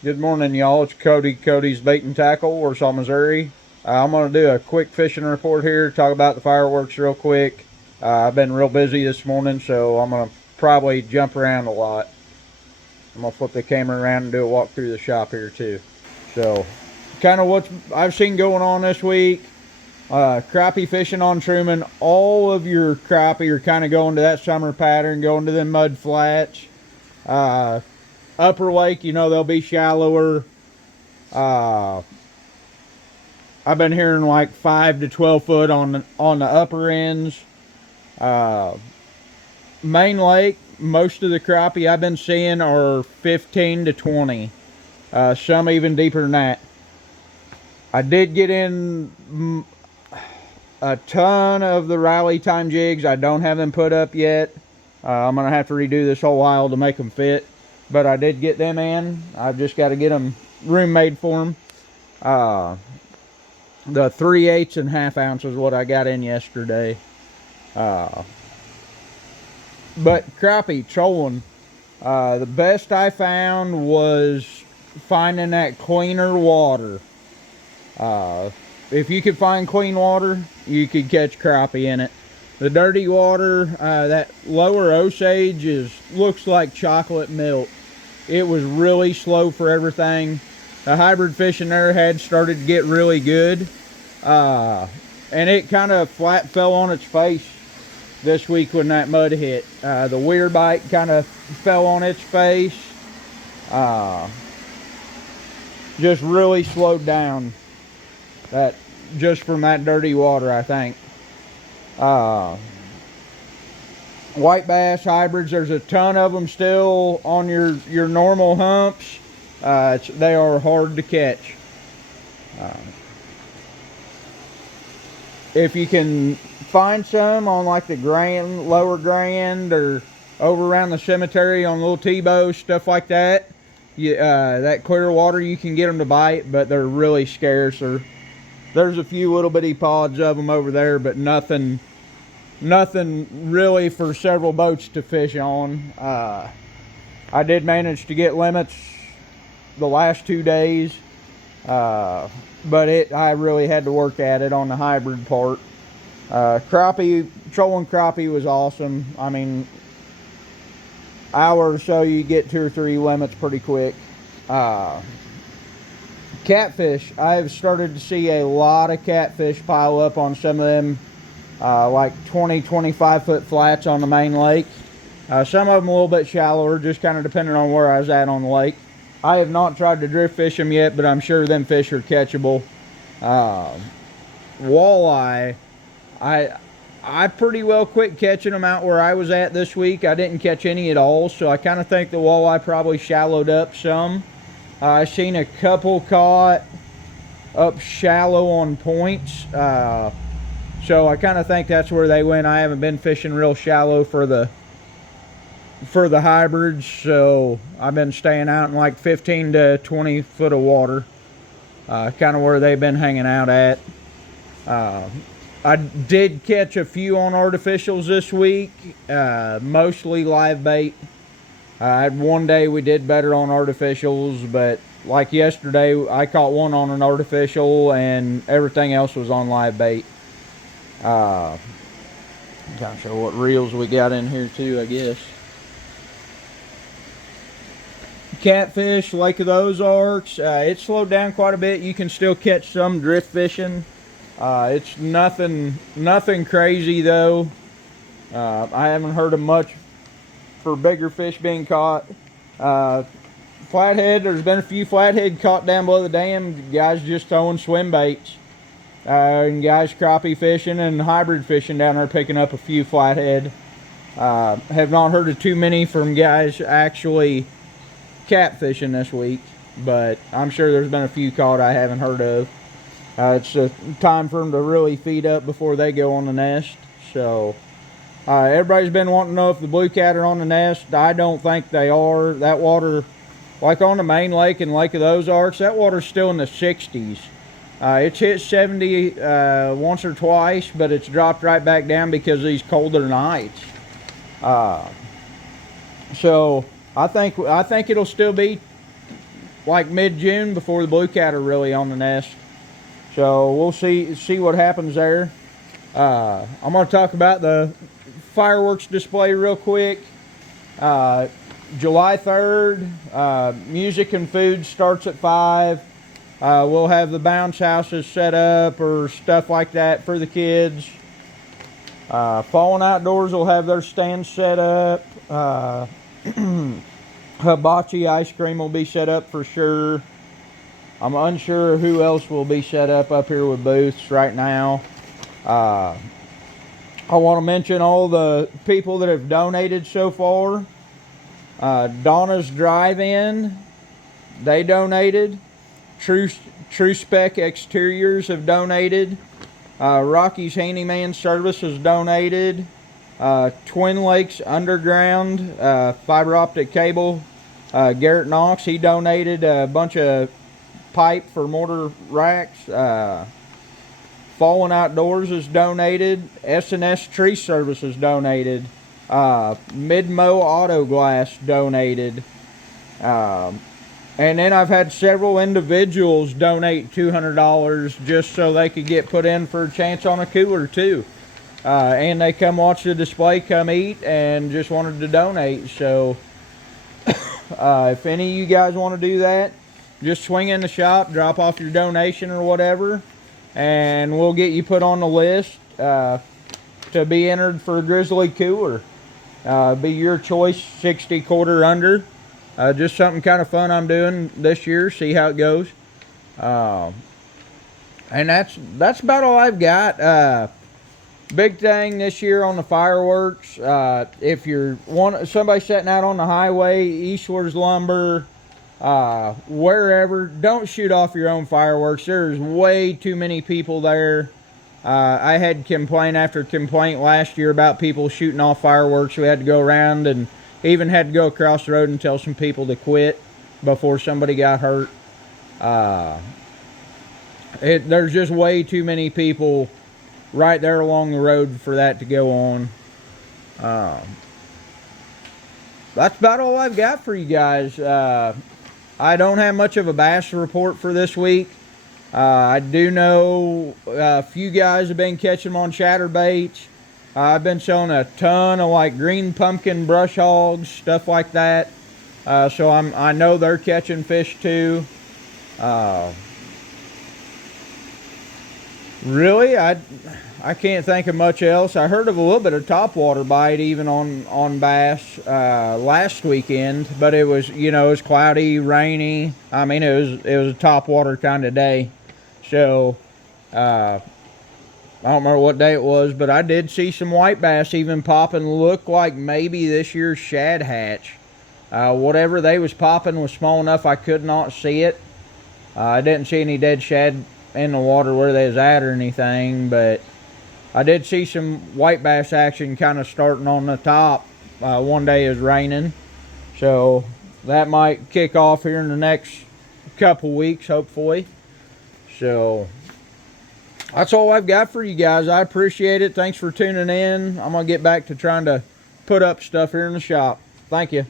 Good morning, y'all. It's Cody's Bait and Tackle, Warsaw, Missouri. I'm going to do a quick fishing report here, talk about the fireworks real quick. I've been real busy this morning, so I'm going to probably jump around a lot. I'm going to flip the camera around and do a walk through the shop here, too. So, kind of what I've seen going on this week. Crappie fishing on Truman. All of your crappie are kind of going to that summer pattern, going to them mud flats. Upper lake, they'll be shallower. I've been hearing like 5 to 12 foot on the upper ends. Main lake, most of the crappie I've been seeing are 15 to 20. Some even deeper than that. I did get in a ton of the rally time jigs. I don't have them put up yet. I'm going to have to redo this whole while to make them fit. But I did get them in. I've just got to get them room made for them. The 3/8 and half ounce is what I got in yesterday. But crappie trolling. The best I found was finding that cleaner water. If you could find clean water, you could catch crappie in it. The dirty water, that lower Osage looks like chocolate milk. It was really slow for everything. The hybrid fishing there had started to get really good. And it kind of flat fell on its face this week when that mud hit. The weird bite kind of fell on its face. Just really slowed down. That just from that dirty water, I think. White bass hybrids, there's a ton of them still on your normal humps. They are hard to catch. If you can find some on like the lower Grand, or over around the cemetery on little T-bows, stuff like that, that clear water, you can get them to bite, but they're really scarce. There's a few little bitty pods of them over there, but nothing really for several boats to fish on. I did manage to get limits the last 2 days, but I really had to work at it on the hybrid part. Trolling crappie was awesome. I mean, hour or so you get 2 or 3 limits pretty quick. Catfish, I've started to see a lot of catfish pile up on some of them like 20-25 foot flats on the main lake. Some of them a little bit shallower, just kind of depending on where I was at on the lake. I have not tried to drift fish them yet, but I'm sure them fish are catchable. Walleye, I pretty well quit catching them out where I was at this week. I didn't catch any at all, so I kind of think the walleye probably shallowed up some. I seen a couple caught up shallow on points. So I kind of think that's where they went. I haven't been fishing real shallow for the hybrids, so I've been staying out in like 15 to 20 foot of water, kind of where they've been hanging out at. I did catch a few on artificials this week, mostly live bait. One day we did better on artificials, but like yesterday I caught one on an artificial and everything else was on live bait. Gotta show what reels we got in here too, I guess. Catfish, Lake of the Ozarks, it slowed down quite a bit. You can still catch some drift fishing. It's nothing crazy though. I haven't heard of much for bigger fish being caught. Flathead, there's been a few flathead caught down below the dam. Guys just throwing swim baits. And guys crappie fishing and hybrid fishing down there, picking up a few flathead. Have not heard of too many from guys actually catfishing this week, but I'm sure there's been a few caught I haven't heard of. It's time for them to really feed up before they go on the nest. So everybody's been wanting to know if the Bluecat are on the nest. I don't think they are. That water, like on the main lake and Lake of the Ozarks, that water's still in the 60s. It's hit 70 once or twice, but it's dropped right back down because of these colder nights. So I think it'll still be like mid-June before the Bluecat are really on the nest. So we'll see what happens there. I'm going to talk about the fireworks display real quick. July 3rd, music and food starts at 5. We'll have the bounce houses set up or stuff like that for the kids. Fallen Outdoors will have their stands set up. Hibachi ice cream will be set up for sure. I'm unsure who else will be set up here with booths right now. I want to mention all the people that have donated so far. Donna's Drive-In, they donated. True Spec Exteriors have donated. Rocky's Handyman Service has donated. Twin Lakes Underground fiber optic cable. Garrett Knox, he donated a bunch of pipe for mortar racks. Fallen Outdoors has donated. S&S Tree Service has donated. Midmo Auto Glass donated. And then I've had several individuals donate $200 just so they could get put in for a chance on a cooler too. And they come watch the display, come eat, and just wanted to donate. So if any of you guys want to do that, just swing in the shop, drop off your donation or whatever, and we'll get you put on the list to be entered for a Grizzly cooler. Be your choice, 60 quarter under. Just something kind of fun I'm doing this year, see how it goes. And that's about all I've got. Big thing this year on the fireworks, if you're somebody setting out on the highway, Eastwards Lumber, wherever, don't shoot off your own fireworks. There's way too many people there. I had complaint after complaint last year about people shooting off fireworks. We had to go around and even had to go across the road and tell some people to quit before somebody got hurt. There's just way too many people right there along the road for that to go on. That's about all I've got for you guys. I don't have much of a bass report for this week. I do know a few guys have been catching them on chatterbaits. I've been selling a ton of like green pumpkin brush hogs, stuff like that. So I know they're catching fish too. Really, I can't think of much else. I heard of a little bit of topwater bite even on bass last weekend, but it was, it was cloudy, rainy. I mean, it was a topwater kind of day. So I don't remember what day it was, but I did see some white bass even popping. Looked like maybe this year's shad hatch. Whatever they was popping was small enough I could not see it. I didn't see any dead shad in the water where they was at or anything, but I did see some white bass action kind of starting on the top. One day it was raining, so that might kick off here in the next couple weeks, hopefully. So that's all I've got for you guys. I appreciate it. Thanks for tuning in. I'm going to get back to trying to put up stuff here in the shop. Thank you.